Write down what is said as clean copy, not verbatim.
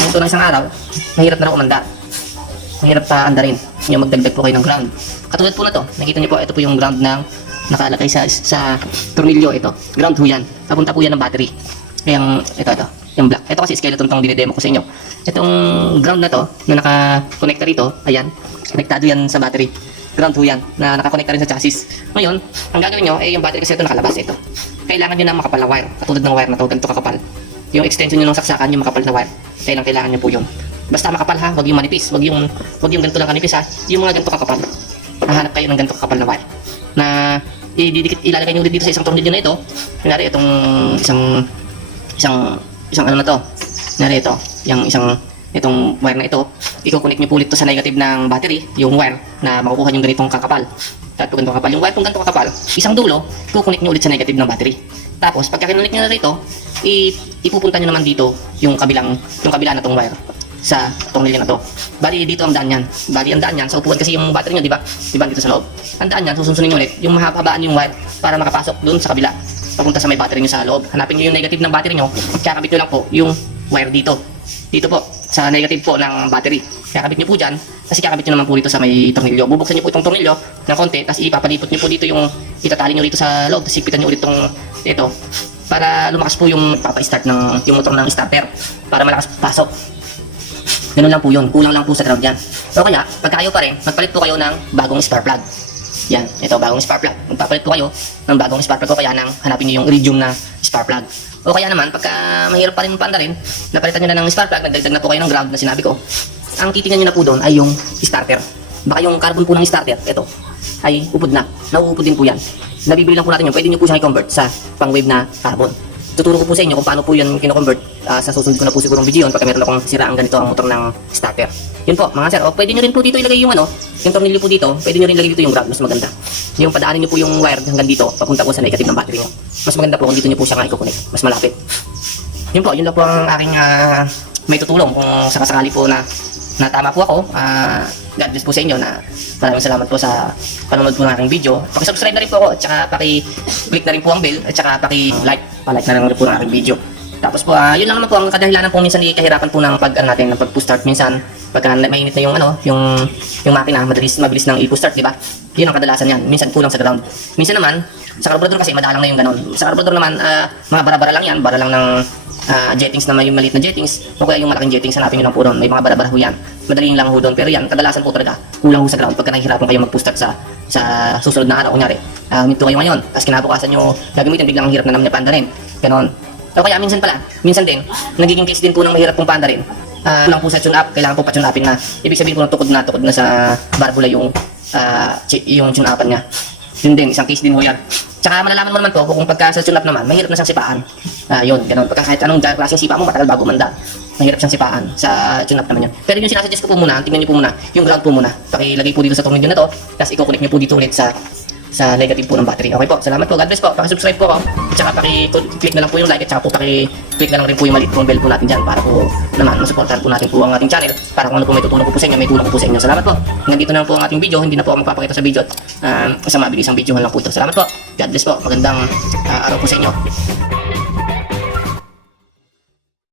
nito ng isang araw, mahirap na raw umandar. Mahirap pa andarin. Yung magdagdag po kayo ng ground. Katulad po na to, nakita niyo po, ito po yung ground ng nakalagay sa tornilyo ito. Ground po yan. Papunta po yan ng battery. Yung ito, yung black. Ito kasi skeleton tong dinidemo ko sa inyo. Itong ground na to, na naka-connector rito, ayan, konektado yan sa battery. Ground po yan, na naka-connector rin sa chassis. Ngayon, ang gagawin nyo, yung battery kasi ito nakalabas ito. Kailangan nyo na makapal na wire. Katulad ng wire na to, ganito kakapal. Yung extension nyo ng saksakan, yung makapal na wire. Kailangan nyo po yun. Basta makapal ha, wag yung manipis, wag yung ganito lang kanipis ha. Yung mga ganito kakapal. Hahanap kayo ng ganito kakapal na wire. Na ilalagay nyo ulit dito sa isang tornilyo na ito. Kunyari itong isang ano na to. Kunyari ito, itong wire na ito, i-connect nyo po ulit to sa negative ng battery, yung wire na makukuha yung ganitong kakapal. At ganitong kakapal, yung wire kung ganitong kakapal, isang dulo, i-connect nyo ulit sa negative ng battery. Tapos pagka kinonect nyo na rito, ipupunta nyo naman dito yung kabila na tong wire sa tornilyo na to. Bali dito ang daan yan. Ang daan yan sa upuan kasi yung battery nyo, di ba? Dito sa loob. Ang daan yan, susunsunin nyo ulit yung mahabaan yung wire para makapasok dun sa kabila. Papunta sa may battery nyo sa loob. Hanapin nyo yung negative ng battery nyo. Kakabit nyo lang po yung wire dito. Dito po, sa negative po ng battery. Kakabit nyo po dyan, kasi kakabit nyo naman po dito sa may tornilyo. Bubuksan nyo po itong tornilyo ng konti, tapos ipapalipot nyo po dito yung itatali nyo dito sa loob, tapos ipitan nyo ulit itong ito para lumakas po yung papa-start ng yung motor ng starter para malakas pasok. Ganun lang po yun, kulang lang po sa ground yan. O kaya, pagka ayaw pa rin, magpalit po kayo ng bagong spark plug. Yan, ito bagong spark plug. Magpapalit po kayo ng bagong spark plug o kaya nang hanapin nyo yung iridium na spark plug. O kaya naman, pagka mahirap pa rin paandarin, napalitan nyo na ng spark plug, nagdagdag na po kayo ng ground na sinabi ko. Ang titingnan nyo na po doon ay yung starter. Baka yung carbon po ng starter, ito, ay upod na. Nauupod din po yan. Nabibili lang po natin yun. Pwede nyo po siyang i-convert sa pang-wave na carbon. Tuturo ko po sa inyo kung paano po yun kino-convert. Sa susunod ko na po sigurong video yun pagka meron akong siraan ganito ang motor ng starter. Yun po mga sir. O pwede nyo rin po dito ilagay yung yung tornilyo po dito. Pwede nyo rin ilagay dito yung ground. Mas maganda. Yung padaanin nyo po yung wire hanggang dito papunta po sa negative ng battery nyo. Mas maganda po kung dito nyo po siya nga i-connect. Mas malapit. Yun po. Yun lang po ang aking may tutulong kung sakasakali po na tama po ako. God bless po sa inyo na maraming salamat po sa panonood po ng aking video. Paki-subscribe na rin po ako at saka paki-click na rin po ang bell at saka paki-like. Pa-like na rin po ng aking video. Tapos po, yun lang naman po ang kadahilanan po minsan kahirapan po ng natin ng pag-push start minsan. Pagka mainit na yung makina, mabilis nang i-push start, di ba? Yun ang kadalasan yan. Minsan kulang sa ground. Minsan naman, sa carburetor kasi madalang na yung ganon. Sa carburetor naman, mga bara-bara lang yan, bara lang ng jettings na may maliit na jettings o kaya yung malaking jettings, hanapin nyo lang po doon. May mga bara-bara ho yan. Madaling lang ho doon. Pero yan, kadalasan po talaga, kulang ho sa ground. Pagka nahihirapan kayo mag-push start sa susunod na araw, kunyari, minto kayo ngayon, tapos kinabukasan nyo gagamitin, biglang ang hirap na naman niya paandarin. Ganon. O kaya minsan din, nagiging case din po ng mahirap pong paandarin. Kulang po sa tune up, kailangan po pa-tune upin na. Ibig sabihin po ng tukod na sa barbula yung tune upan niya. Yun din, isang case din mo yan. Tsaka malalaman mo naman po kung pagka sa tune up naman, mahirap na siyang sipaan. Yun, ganoon. Pagka kahit anong klaseng sipa mo, matagal bago manda. Mahirap siyang sipaan sa tune up naman yun. Pero yung sinasuggest ko po muna, tingnan niyo po muna, yung ground po muna. Pakilagay po dito sa tornilyo na to, tapos i-connect niyo po dito ulit sa negative po ng battery. Okay po, salamat po. God bless po. Paki-subscribe po ako. At saka paki-click na lang po yung like at saka po paki-click na lang rin po yung maliit pong bell po natin dyan para po naman masuportahan po natin po ang ating channel para kung ano po may tutulong po sa inyo, may tulong po sa inyo. Salamat po. Hanggang dito na lang po ang ating video. Hindi na po ako magpapakita sa video. Sa mabilisang video lang po ito. Salamat po. God bless po. Magandang araw po sa inyo.